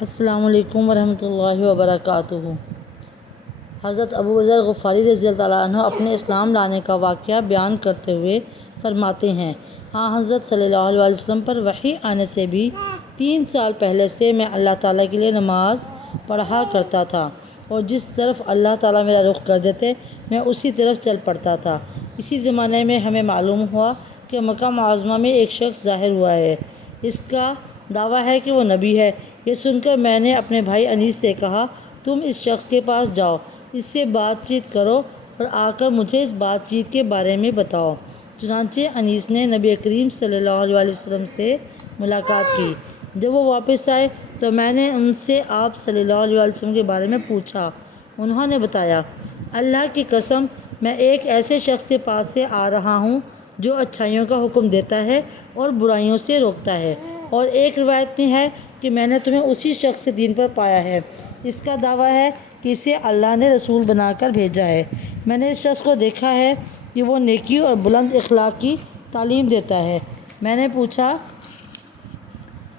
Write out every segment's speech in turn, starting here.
السلام علیکم ورحمۃ اللہ وبرکاتہ۔ حضرت ابو ذر غفاری رضی اللہ عنہ اپنے اسلام لانے کا واقعہ بیان کرتے ہوئے فرماتے ہیں، حضرت صلی اللہ علیہ وسلم پر وحی آنے سے بھی 3 سال پہلے سے میں اللہ تعالیٰ کے لیے نماز پڑھا کرتا تھا، اور جس طرف اللہ تعالیٰ میرا رخ کر دیتے میں اسی طرف چل پڑتا تھا۔ اسی زمانے میں ہمیں معلوم ہوا کہ مکہ معظمہ میں ایک شخص ظاہر ہوا ہے، اس کا دعویٰ ہے کہ وہ نبی ہے۔ یہ سن کر میں نے اپنے بھائی انیس سے کہا، تم اس شخص کے پاس جاؤ، اس سے بات چیت کرو اور آ کر مجھے اس بات چیت کے بارے میں بتاؤ۔ چنانچہ انیس نے نبی کریم صلی اللہ علیہ وسلم سے ملاقات کی۔ جب وہ واپس آئے تو میں نے ان سے آپ صلی اللہ علیہ وسلم کے بارے میں پوچھا۔ انہوں نے بتایا، اللہ کی قسم میں ایک ایسے شخص کے پاس سے آ رہا ہوں جو اچھائیوں کا حکم دیتا ہے اور برائیوں سے روکتا ہے، اور ایک روایت میں ہے کہ میں نے تمہیں اسی شخص سے دین پر پایا ہے۔ اس کا دعویٰ ہے کہ اسے اللہ نے رسول بنا کر بھیجا ہے۔ میں نے اس شخص کو دیکھا ہے کہ وہ نیکی اور بلند اخلاق کی تعلیم دیتا ہے۔ میں نے پوچھا،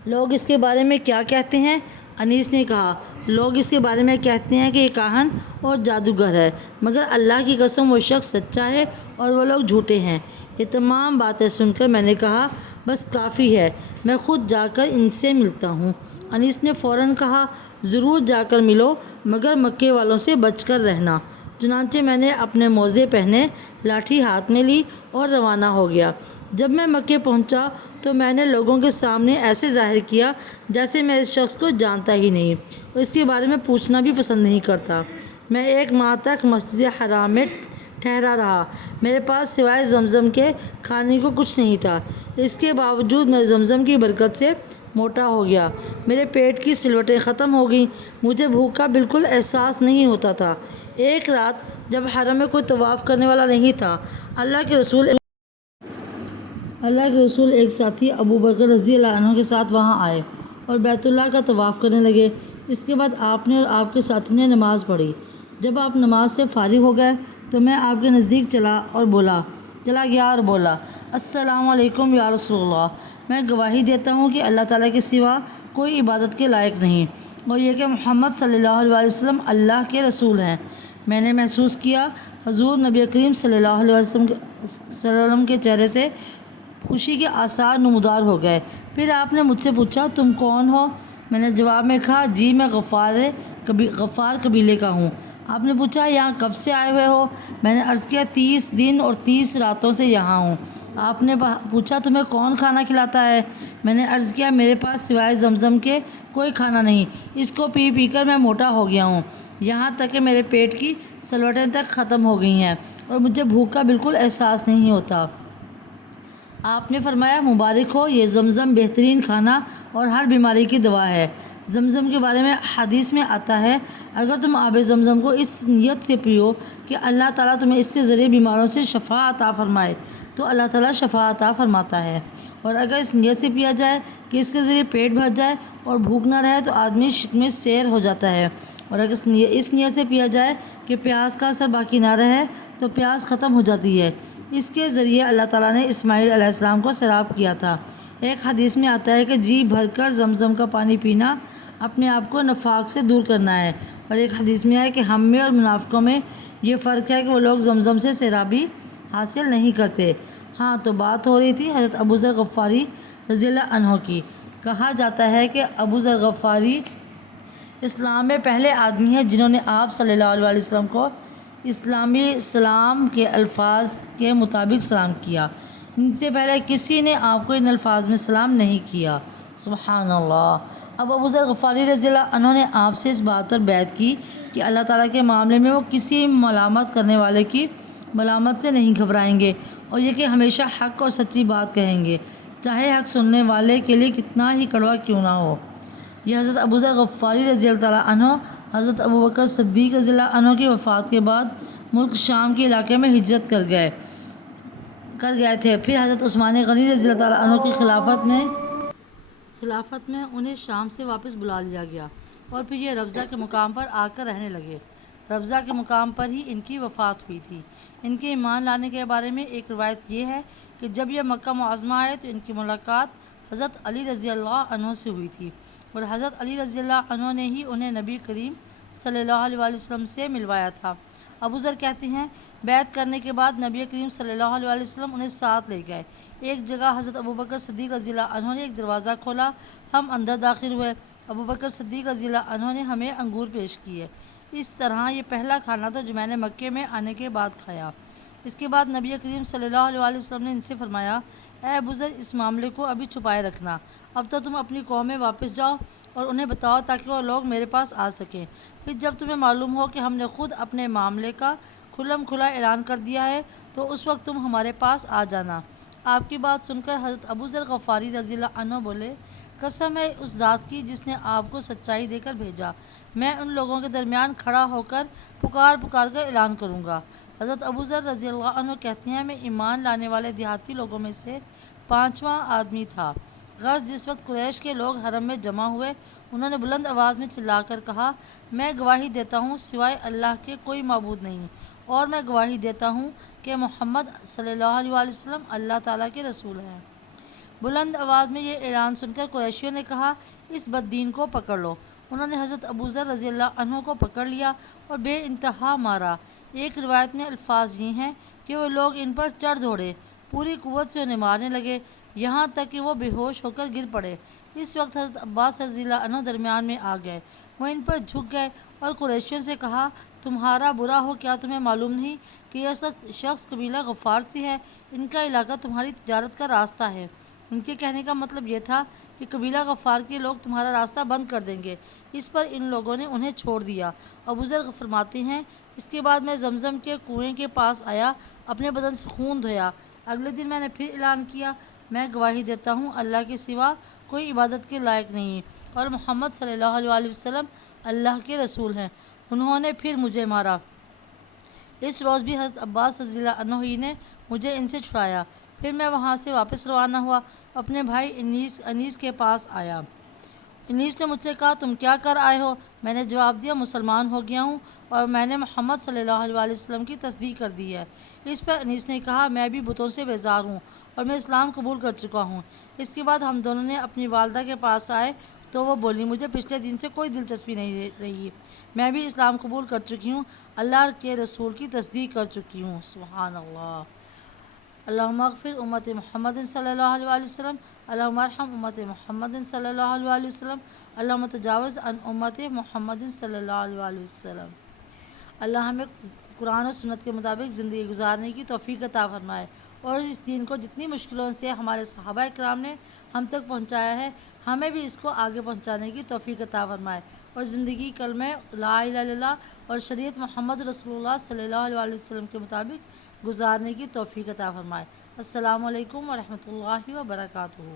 لوگ اس کے بارے میں کیا کہتے ہیں؟ انیس نے کہا، لوگ اس کے بارے میں کہتے ہیں کہ یہ کاہن اور جادوگر ہے، مگر اللہ کی قسم وہ شخص سچا ہے اور وہ لوگ جھوٹے ہیں۔ یہ تمام باتیں سن کر میں نے کہا، بس کافی ہے، میں خود جا کر ان سے ملتا ہوں۔ انیس نے فوراً کہا، ضرور جا کر ملو، مگر مکے والوں سے بچ کر رہنا۔ چنانچہ میں نے اپنے موزے پہنے، لاٹھی ہاتھ میں لی اور روانہ ہو گیا۔ جب میں مکے پہنچا تو میں نے لوگوں کے سامنے ایسے ظاہر کیا جیسے میں اس شخص کو جانتا ہی نہیں اور اس کے بارے میں پوچھنا بھی پسند نہیں کرتا۔ میں 1 ماہ تک مسجد حرام میں ٹھہرا رہا۔ میرے پاس سوائے زمزم کے کھانے کو کچھ نہیں تھا۔ اس کے باوجود میں زمزم کی برکت سے موٹا ہو گیا۔ میرے پیٹ کی سلوٹیں ختم ہو گئیں۔ مجھے بھوک کا بالکل احساس نہیں ہوتا تھا۔ ایک رات جب حرم میں کوئی طواف کرنے والا نہیں تھا، اللہ کے رسول ایک ساتھی ابو بکر رضی اللہ عنہ کے ساتھ وہاں آئے اور بیت اللہ کا طواف کرنے لگے۔ اس کے بعد آپ نے اور آپ کے ساتھی نے نماز پڑھی۔ جب آپ نماز سے فارغ ہو گئے تو میں آپ کے نزدیک چلا گیا اور بولا، السلام علیکم یا رسول اللہ، میں گواہی دیتا ہوں کہ اللہ تعالیٰ کے سوا کوئی عبادت کے لائق نہیں، اور یہ کہ محمد صلی اللہ علیہ وسلم اللہ کے رسول ہیں۔ میں نے محسوس کیا حضور نبی کریم صلی اللہ علیہ وسلم کے چہرے سے خوشی کے آثار نمودار ہو گئے۔ پھر آپ نے مجھ سے پوچھا، تم کون ہو؟ میں نے جواب میں کہا، جی میں غفار قبیلے کا ہوں۔ آپ نے پوچھا، یہاں کب سے آئے ہوئے ہو؟ میں نے عرض کیا، 30 دن اور 30 راتوں سے یہاں ہوں۔ آپ نے پوچھا، تمہیں کون کھانا کھلاتا ہے؟ میں نے عرض کیا، میرے پاس سوائے زمزم کے کوئی کھانا نہیں، اس کو پی پی کر میں موٹا ہو گیا ہوں، یہاں تک کہ میرے پیٹ کی سلوٹیں تک ختم ہو گئی ہیں اور مجھے بھوک کا بالکل احساس نہیں ہوتا۔ آپ نے فرمایا، مبارک ہو، یہ زمزم بہترین کھانا اور ہر بیماری کی دوا ہے۔ زمزم کے بارے میں حدیث میں آتا ہے، اگر تم آب زمزم کو اس نیت سے پیو کہ اللہ تعالیٰ تمہیں اس کے ذریعے بیماروں سے شفا عطا فرمائے تو اللہ تعالیٰ شفا عطا فرماتا ہے، اور اگر اس نیت سے پیا جائے کہ اس کے ذریعے پیٹ بھر جائے اور بھوک نہ رہے تو آدمی شکم سیر ہو جاتا ہے، اور اگر اس نیت سے پیا جائے کہ پیاس کا اثر باقی نہ رہے تو پیاس ختم ہو جاتی ہے۔ اس کے ذریعے اللہ تعالیٰ نے اسماعیل علیہ السلام کو سیراب کیا تھا۔ ایک حدیث میں آتا ہے کہ جی بھر کر زمزم کا پانی پینا اپنے آپ کو نفاق سے دور کرنا ہے، اور ایک حدیث میں ہے کہ ہم میں اور منافقوں میں یہ فرق ہے کہ وہ لوگ زمزم سے سیرابی حاصل نہیں کرتے۔ ہاں، تو بات ہو رہی تھی حضرت ابو ذر غفاری رضی اللہ عنہ کی۔ کہا جاتا ہے کہ ابو ذر غفاری اسلام میں پہلے آدمی ہیں جنہوں نے آپ صلی اللہ علیہ وسلم کو اسلامی سلام کے الفاظ کے مطابق سلام کیا۔ ان سے پہلے کسی نے آپ کو ان الفاظ میں سلام نہیں کیا۔ سبحان اللہ۔ اب ابو ذر غفاری رضی اللہ عنہ نے آپ سے اس بات پر بیعت کی کہ اللہ تعالیٰ کے معاملے میں وہ کسی ملامت کرنے والے کی ملامت سے نہیں گھبرائیں گے، اور یہ کہ ہمیشہ حق اور سچی بات کہیں گے، چاہے حق سننے والے کے لیے کتنا ہی کڑوا کیوں نہ ہو۔ یہ حضرت ابو ذر غفاری رضی اللہ عنہ حضرت ابو بکر صدیق رضی اللہ عنہ کی وفات کے بعد ملک شام کے علاقے میں ہجرت کر گئے تھے۔ پھر حضرت عثمان غنی رضی اللہ عنہ کی خلافت میں انہیں شام سے واپس بلا لیا گیا، اور پھر یہ ربضہ کے مقام پر آ کر رہنے لگے۔ ربضہ کے مقام پر ہی ان کی وفات ہوئی تھی۔ ان کے ایمان لانے کے بارے میں ایک روایت یہ ہے کہ جب یہ مکہ معظمہ آئے تو ان کی ملاقات حضرت علی رضی اللہ عنہ سے ہوئی تھی۔ اور حضرت علی رضی اللہ عنہ نے ہی انہیں نبی کریم صلی اللہ علیہ وسلم سے ملوایا تھا۔ ابو ذر کہتے ہیں بیعت کرنے کے بعد نبی کریم صلی اللہ علیہ وسلم انہیں ساتھ لے گئے۔ ایک جگہ حضرت ابوبکر صدیق رضی اللہ عنہ نے ایک دروازہ کھولا، ہم اندر داخل ہوئے۔ ابوبکر صدیق رضی اللہ عنہ نے ہمیں انگور پیش کیے۔ اس طرح یہ پہلا کھانا تھا جو میں نے مکے میں آنے کے بعد کھایا۔ اس کے بعد نبی کریم صلی اللہ علیہ وسلم نے ان سے فرمایا، اے ابو ذر، اس معاملے کو ابھی چھپائے رکھنا، اب تو تم اپنی قوم میں واپس جاؤ اور انہیں بتاؤ تاکہ وہ لوگ میرے پاس آ سکیں۔ پھر جب تمہیں معلوم ہو کہ ہم نے خود اپنے معاملے کا کھلم کھلا اعلان کر دیا ہے تو اس وقت تم ہمارے پاس آ جانا۔ آپ کی بات سن کر حضرت ابو ذر غفاری رضی اللہ عنہ بولے، قسم ہے اس ذات کی جس نے آپ کو سچائی دے کر بھیجا، میں ان لوگوں کے درمیان کھڑا ہو کر پکار کر اعلان کروں گا۔ حضرت ابو ذر رضی اللہ عنہ کہتے ہیں میں ایمان لانے والے دیہاتی لوگوں میں سے 5واں آدمی تھا۔ غرض جس وقت قریش کے لوگ حرم میں جمع ہوئے، انہوں نے بلند آواز میں چلا کر کہا، میں گواہی دیتا ہوں سوائے اللہ کے کوئی معبود نہیں، اور میں گواہی دیتا ہوں کہ محمد صلی اللہ علیہ وسلم اللہ تعالیٰ کے رسول ہیں۔ بلند آواز میں یہ اعلان سن کر قریشیوں نے کہا، اس بددین کو پکڑ لو۔ انہوں نے حضرت ابو ذر رضی اللہ عنہ کو پکڑ لیا اور بے انتہا مارا۔ ایک روایت میں الفاظ یہ ہیں کہ وہ لوگ ان پر چڑھ دوڑے، پوری قوت سے انہیں مارنے لگے، یہاں تک کہ وہ بے ہوش ہو کر گر پڑے۔ اس وقت حضرت عباس رضی اللہ عنہ درمیان میں آ گئے، وہ ان پر جھک گئے اور قریشیوں سے کہا، تمہارا برا ہو کیا تمہیں معلوم نہیں کہ یہ شخص قبیلہ غفار سے ہے، ان کا علاقہ تمہاری تجارت کا راستہ ہے۔ ان کے کہنے کا مطلب یہ تھا کہ قبیلہ غفار کے لوگ تمہارا راستہ بند کر دیں گے۔ اس پر ان لوگوں نے انہیں چھوڑ دیا۔ ابو ذر فرماتے ہیں اس کے بعد میں زمزم کے کنویں کے پاس آیا، اپنے بدن سے خون دھویا۔ اگلے دن میں نے پھر اعلان کیا، میں گواہی دیتا ہوں اللہ کے سوا کوئی عبادت کے لائق نہیں اور محمد صلی اللہ علیہ وسلم اللہ کے رسول ہیں۔ انہوں نے پھر مجھے مارا۔ اس روز بھی حضرت عباس رضی اللہ عنہ ہی نے مجھے ان سے چھڑایا۔ پھر میں وہاں سے واپس روانہ ہوا، اپنے بھائی انیس کے پاس آیا۔ انیس نے مجھ سے کہا، تم کیا کر آئے ہو؟ میں نے جواب دیا، مسلمان ہو گیا ہوں اور میں نے محمد صلی اللہ علیہ وسلم کی تصدیق کر دی ہے۔ اس پر انیس نے کہا، میں بھی بتوں سے بیزار ہوں اور میں اسلام قبول کر چکا ہوں۔ اس کے بعد ہم دونوں نے اپنی والدہ کے پاس آئے تو وہ بولی، مجھے پچھلے دن سے کوئی دلچسپی نہیں رہی، میں بھی اسلام قبول کر چکی ہوں، اللہ کے رسول کی تصدیق کر چکی ہوں۔ سبحان اللہ۔ اللہم اغفر امت محمد صلی اللہ علیہ وسلم، اللہم ارحم امت محمد صلی اللہ علیہ وسلم، اللہم تجاوز عن امت محمد صلی اللہ علیہ وسلم۔ اللہ ہمیں قرآن و سنت کے مطابق زندگی گزارنے کی توفیق عطا فرمائے اور اس دین کو جتنی مشکلوں سے ہمارے صحابہ کرام نے ہم تک پہنچایا ہے، ہمیں بھی اس کو آگے پہنچانے کی توفیق عطا فرمائے اور زندگی کلمہ لا الہ الا اللہ اور شریعت محمد رسول اللہ صلی اللہ علیہ وسلم کے مطابق گزارنے کی توفیق عطا فرمائے۔ السلام علیکم ورحمۃ اللہ وبرکاتہ۔